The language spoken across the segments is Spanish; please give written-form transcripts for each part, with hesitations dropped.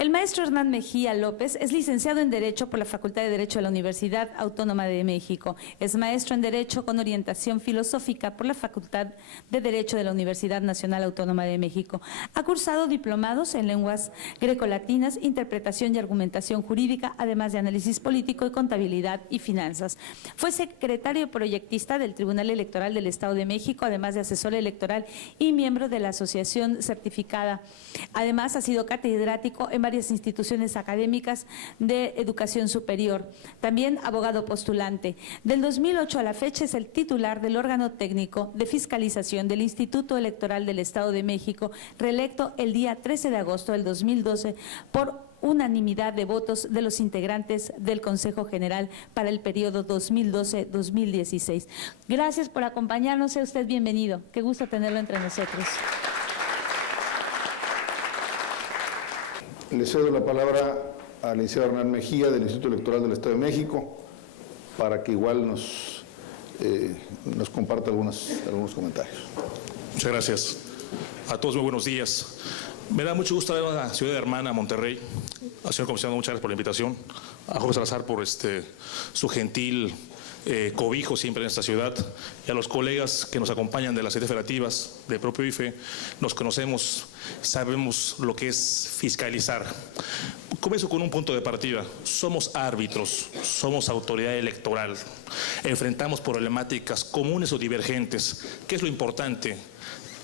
El maestro Hernán Mejía López es licenciado en Derecho por la Facultad de Derecho de la Universidad Autónoma de México. Es maestro en Derecho con orientación filosófica por la Facultad de Derecho de la Universidad Nacional Autónoma de México. Ha cursado diplomados en lenguas grecolatinas, interpretación y argumentación jurídica, además de análisis político y contabilidad y finanzas. Fue secretario proyectista del Tribunal Electoral del Estado de México, además de asesor electoral y miembro de la Asociación Certificada. Además, ha sido catedrático en varias instituciones académicas de educación superior. También abogado postulante. Del 2008 a la fecha es el titular del órgano técnico de fiscalización del Instituto Electoral del Estado de México, reelecto el día 13 de agosto del 2012 por unanimidad de votos de los integrantes del Consejo General para el periodo 2012-2016. Gracias por acompañarnos, sea usted bienvenido. Qué gusto tenerlo entre nosotros. Le cedo la palabra al licenciado Hernán Mejía del Instituto Electoral del Estado de México para que igual nos comparta algunos comentarios. Muchas gracias. A todos muy buenos días. Me da mucho gusto ver a la ciudad hermana, Monterrey. Al señor comisionado, muchas gracias por la invitación. A Jorge Salazar por su gentil cobijo siempre en esta ciudad, y a los colegas que nos acompañan de las sedes federativas, del propio IFE. Nos conocemos, sabemos lo que es fiscalizar. Comienzo con un punto de partida. Somos árbitros, somos autoridad electoral. Enfrentamos problemáticas comunes o divergentes. ¿Qué es lo importante?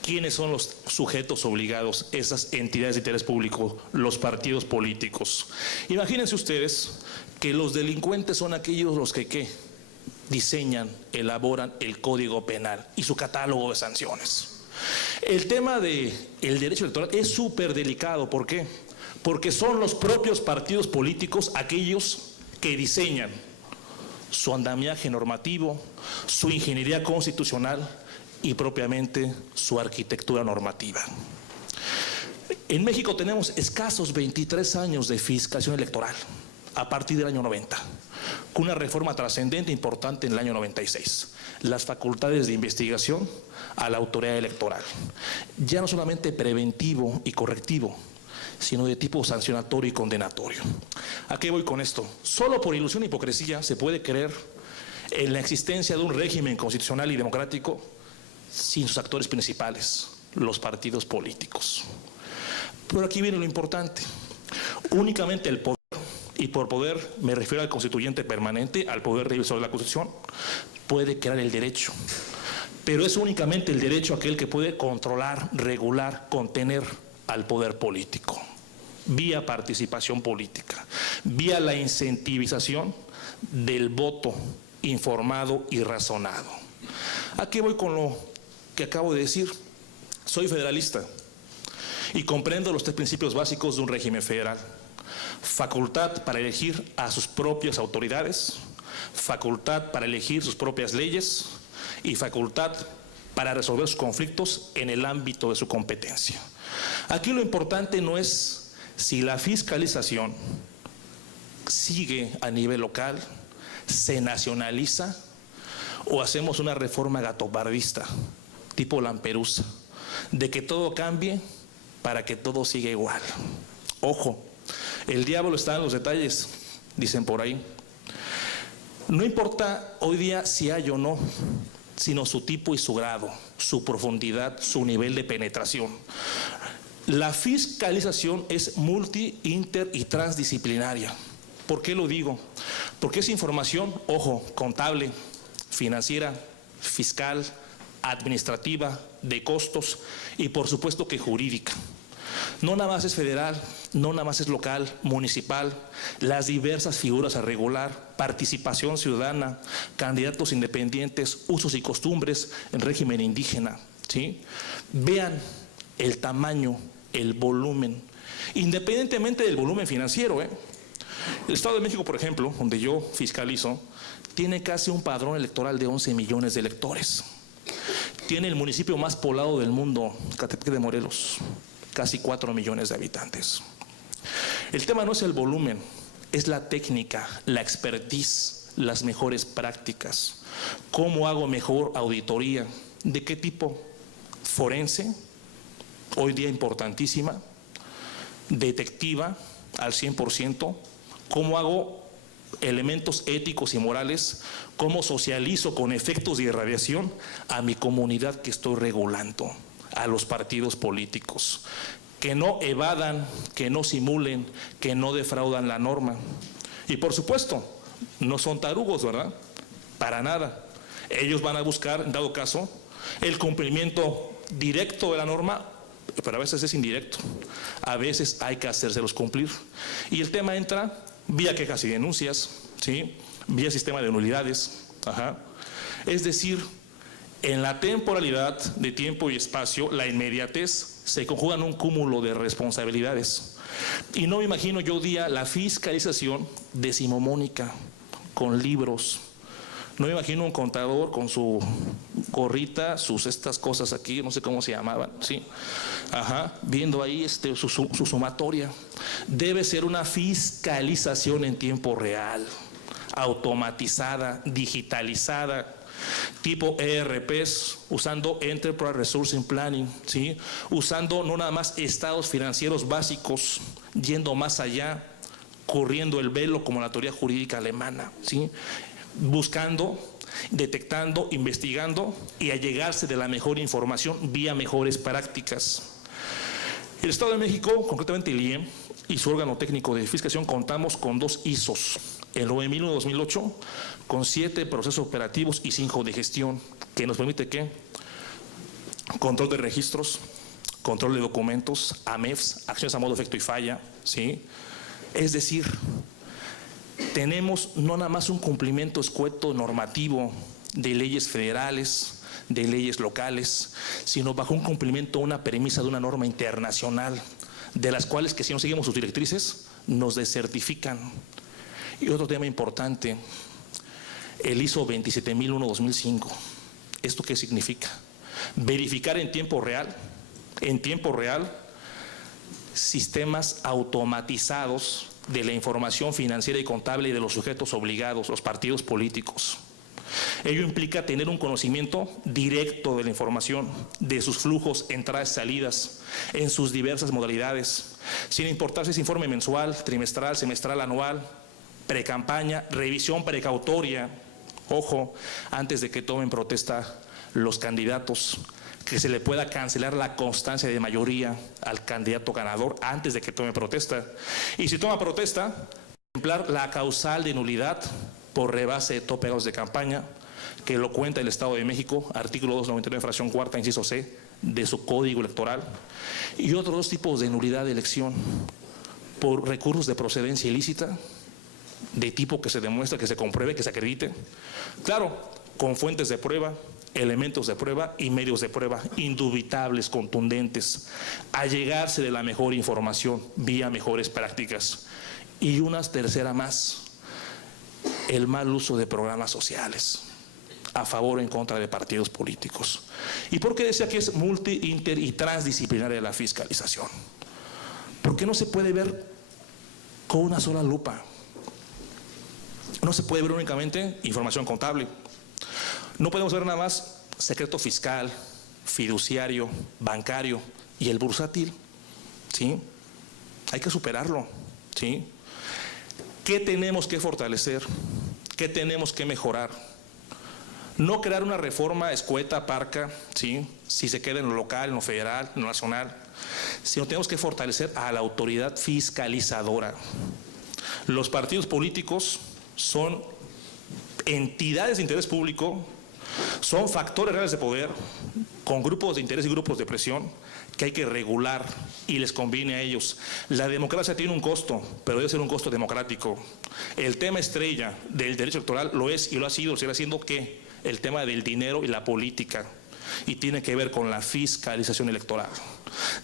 ¿Quiénes son los sujetos obligados? Esas entidades de interés público, los partidos políticos. Imagínense ustedes que los delincuentes son aquellos los que diseñan, elaboran el Código Penal y su catálogo de sanciones. El tema del derecho electoral es súper delicado. ¿Por qué? Porque son los propios partidos políticos aquellos que diseñan su andamiaje normativo, su ingeniería constitucional y propiamente su arquitectura normativa. En México tenemos escasos 23 años de fiscalización electoral, a partir del año 90, con una reforma trascendente importante en el año 96, las facultades de investigación a la autoridad electoral, ya no solamente preventivo y correctivo, sino de tipo sancionatorio y condenatorio. ¿A qué voy con esto? Solo por ilusión e hipocresía se puede creer en la existencia de un régimen constitucional y democrático sin sus actores principales, los partidos políticos. Pero aquí viene lo importante. Únicamente el poder, y por poder me refiero al constituyente permanente, al poder revisor de la Constitución, puede crear el derecho. Pero es únicamente el derecho aquel que puede controlar, regular, contener al poder político, vía participación política, vía la incentivización del voto informado y razonado. Aquí voy con lo que acabo de decir. Soy federalista y comprendo los tres principios básicos de un régimen federal: facultad para elegir a sus propias autoridades, facultad para elegir sus propias leyes y facultad para resolver sus conflictos en el ámbito de su competencia. Aquí lo importante no es si la fiscalización sigue a nivel local, se nacionaliza o hacemos una reforma gatopardista tipo Lamperusa, de que todo cambie para que todo siga igual. Ojo, el diablo está en los detalles, dicen por ahí. No importa hoy día si hay o no, sino su tipo y su grado, su profundidad, su nivel de penetración. La fiscalización es multi, inter y transdisciplinaria. ¿Por qué lo digo? Porque es información, ojo, contable, financiera, fiscal, administrativa, de costos y por supuesto que jurídica. No nada más es federal, no nada más es local, municipal, las diversas figuras a regular, participación ciudadana, candidatos independientes, usos y costumbres en régimen indígena, ¿sí? Vean el tamaño, el volumen, independientemente del volumen financiero, El Estado de México, por ejemplo, donde yo fiscalizo, tiene casi un padrón electoral de 11 millones de electores. Tiene el municipio más poblado del mundo, Catepec de Morelos, casi 4 millones de habitantes. El tema no es el volumen, es la técnica, la expertise, las mejores prácticas. ¿Cómo hago mejor auditoría? ¿De qué tipo? Forense, hoy día importantísima. detectiva al 100%, cómo hago elementos éticos y morales, cómo socializo con efectos de irradiación a mi comunidad que estoy regulando, a los partidos políticos, que no evadan, que no simulen, que no defraudan la norma. Y por supuesto, no son tarugos, ¿verdad? Para nada. Ellos van a buscar, en dado caso, el cumplimiento directo de la norma, pero a veces es indirecto. A veces hay que hacérselos cumplir. Y el tema entra vía quejas y denuncias, ¿sí? Vía sistema de nulidades. Es decir, en la temporalidad de tiempo y espacio, la inmediatez, se conjugan un cúmulo de responsabilidades. Y no me imagino yo día la fiscalización decimonónica, con libros. No me imagino un contador con su gorrita, estas cosas aquí, no sé cómo se llamaban, ¿sí? Viendo ahí su sumatoria. Debe ser una fiscalización en tiempo real, automatizada, digitalizada, tipo ERPs, usando Enterprise Resourcing Planning, ¿sí? Usando no nada más estados financieros básicos, yendo más allá, corriendo el velo como la teoría jurídica alemana, ¿sí? Buscando, detectando, investigando y allegarse de la mejor información vía mejores prácticas. El Estado de México, concretamente el IEM y su órgano técnico de fiscalización, contamos con 2 ISOs, el 9001-2008, con 7 procesos operativos y 5 de gestión, que nos permite ¿qué? Control de registros, control de documentos, AMEFs, acciones a modo, efecto y falla, ¿sí? Es decir, tenemos no nada más un cumplimiento escueto normativo de leyes federales, de leyes locales, sino bajo un cumplimiento, una premisa de una norma internacional, de las cuales que si no seguimos sus directrices, nos desertifican. Y otro tema importante, el ISO 27001-2005. ¿Esto qué significa? Verificar en tiempo real, sistemas automatizados de la información financiera y contable y de los sujetos obligados, los partidos políticos. Ello implica tener un conocimiento directo de la información, de sus flujos, entradas y salidas, en sus diversas modalidades, sin importar si es informe mensual, trimestral, semestral, anual, precampaña, revisión precautoria, ojo, antes de que tomen protesta los candidatos, que se le pueda cancelar la constancia de mayoría al candidato ganador antes de que tome protesta. Y si toma protesta, contemplar la causal de nulidad por rebase de topes de campaña, que lo cuenta el Estado de México, artículo 299, fracción cuarta, inciso C, de su Código Electoral, y otros 2 tipos de nulidad de elección, por recursos de procedencia ilícita, de tipo que se demuestre, que se compruebe, que se acredite, claro, con fuentes de prueba, elementos de prueba y medios de prueba indubitables, contundentes, allegarse de la mejor información vía mejores prácticas. Y una tercera más, el mal uso de programas sociales a favor o en contra de partidos políticos. ¿Y por qué decía que es multi, inter y transdisciplinaria la fiscalización? Porque no se puede ver con una sola lupa. No se puede ver únicamente información contable. No podemos ver nada más secreto fiscal, fiduciario, bancario y el bursátil, ¿sí? Hay que superarlo, ¿sí? ¿Qué tenemos que fortalecer? ¿Qué tenemos que mejorar? No crear una reforma escueta, parca, ¿sí? Si se queda en lo local, en lo federal, en lo nacional, sino tenemos que fortalecer a la autoridad fiscalizadora. Los partidos políticos son entidades de interés público, son factores reales de poder, con grupos de interés y grupos de presión, que hay que regular y les conviene a ellos. La democracia tiene un costo, pero debe ser un costo democrático. El tema estrella del derecho electoral lo es y lo ha sido, lo seguirá siendo, ¿qué? El tema del dinero y la política, y tiene que ver con la fiscalización electoral.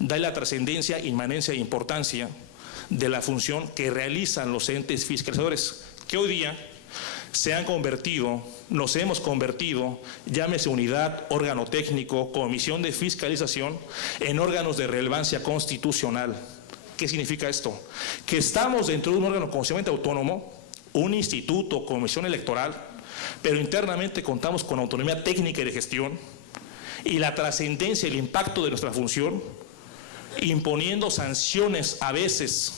Da la trascendencia, inmanencia e importancia de la función que realizan los entes fiscalizadores, que hoy día se han convertido, nos hemos convertido, llámese unidad, órgano técnico, comisión de fiscalización, en órganos de relevancia constitucional. ¿Qué significa esto? Que estamos dentro de un órgano constitucionalmente autónomo, un instituto, comisión electoral, pero internamente contamos con autonomía técnica y de gestión, y la trascendencia y el impacto de nuestra función imponiendo sanciones a veces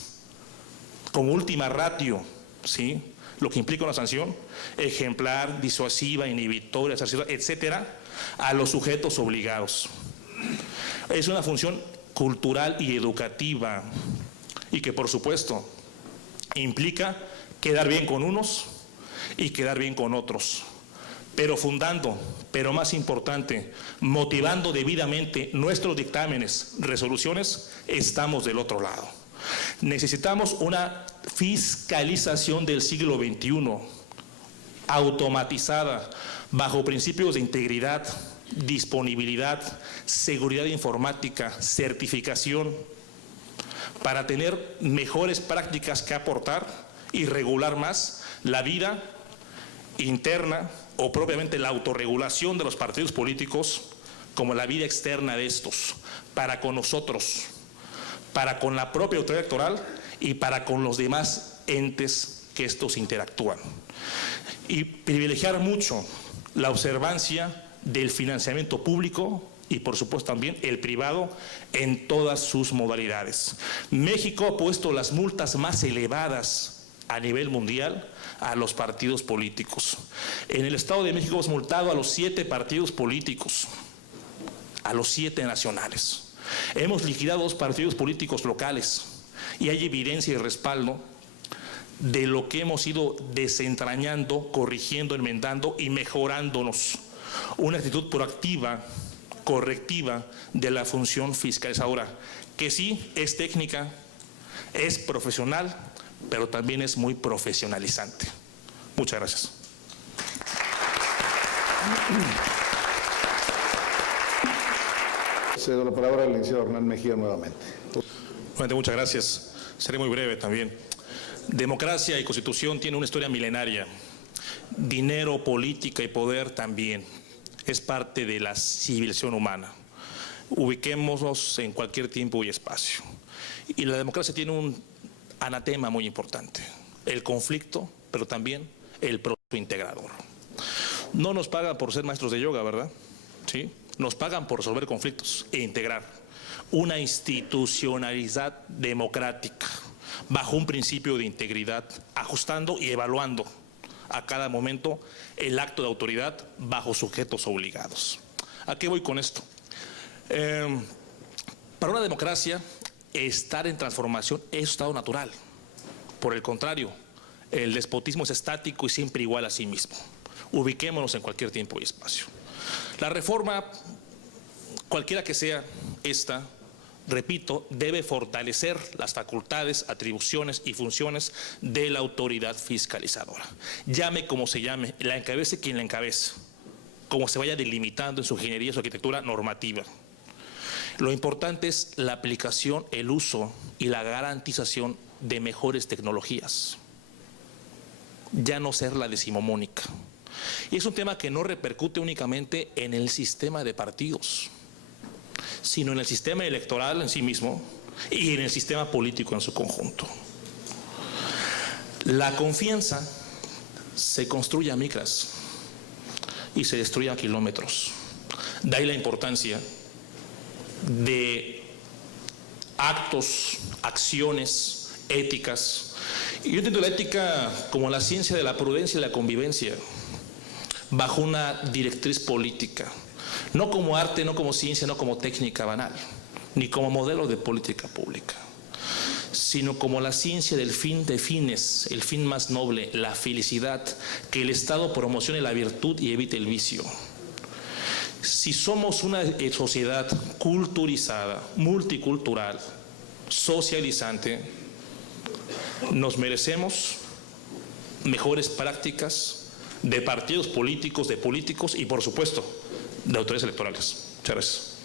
como última ratio, ¿sí?, lo que implica una sanción ejemplar, disuasiva, inhibitoria, etcétera, a los sujetos obligados. Es una función cultural y educativa y que, por supuesto, implica quedar bien con unos y quedar bien con otros, pero fundando, pero más importante, motivando debidamente nuestros dictámenes, resoluciones, estamos del otro lado. Necesitamos una fiscalización del siglo XXI, automatizada, bajo principios de integridad, disponibilidad, seguridad informática, certificación, para tener mejores prácticas que aportar y regular más la vida interna o propiamente la autorregulación de los partidos políticos, como la vida externa de estos, para con nosotros, para con la propia autoridad electoral y para con los demás entes que estos interactúan. Y privilegiar mucho la observancia del financiamiento público y, por supuesto, también el privado en todas sus modalidades. México ha puesto las multas más elevadas a nivel mundial a los partidos políticos. En el Estado de México hemos multado a los 7 partidos políticos, a los 7 nacionales. Hemos liquidado 2 partidos políticos locales y hay evidencia y respaldo de lo que hemos ido desentrañando, corrigiendo, enmendando y mejorándonos. Una actitud proactiva, correctiva de la función fiscalizadora, que sí es técnica, es profesional, pero también es muy profesionalizante. Muchas gracias. Cedo la palabra al licenciado Hernán Mejía nuevamente. Bueno, muchas gracias. Seré muy breve también. Democracia y Constitución tienen una historia milenaria. Dinero, política y poder también. Es parte de la civilización humana. Ubiquémonos en cualquier tiempo y espacio. Y la democracia tiene un anatema muy importante: el conflicto, pero también el proceso integrador. No nos pagan por ser maestros de yoga, ¿verdad? ¿Sí? Nos pagan por resolver conflictos e integrar una institucionalidad democrática bajo un principio de integridad, ajustando y evaluando a cada momento el acto de autoridad bajo sujetos obligados. ¿A qué voy con esto? Para una democracia, estar en transformación es estado natural. Por el contrario, el despotismo es estático y siempre igual a sí mismo. Ubiquémonos en cualquier tiempo y espacio. La reforma, cualquiera que sea esta, repito, debe fortalecer las facultades, atribuciones y funciones de la autoridad fiscalizadora. Llame como se llame, la encabece quien la encabece, como se vaya delimitando en su ingeniería, su arquitectura normativa. Lo importante es la aplicación, el uso y la garantización de mejores tecnologías. Ya no ser la decimomónica. Y es un tema que no repercute únicamente en el sistema de partidos, sino en el sistema electoral en sí mismo y en el sistema político en su conjunto. La confianza se construye a micras y se destruye a kilómetros. De ahí la importancia de actos, acciones, éticas. Y yo entiendo la ética como la ciencia de la prudencia y la convivencia, bajo una directriz política, no como arte, no como ciencia, no como técnica banal, ni como modelo de política pública, sino como la ciencia del fin de fines, el fin más noble, la felicidad, que el Estado promocione la virtud y evite el vicio. Si somos una sociedad culturizada, multicultural, socializante, nos merecemos mejores prácticas de partidos políticos, de políticos y, por supuesto, de autoridades electorales. Muchas gracias.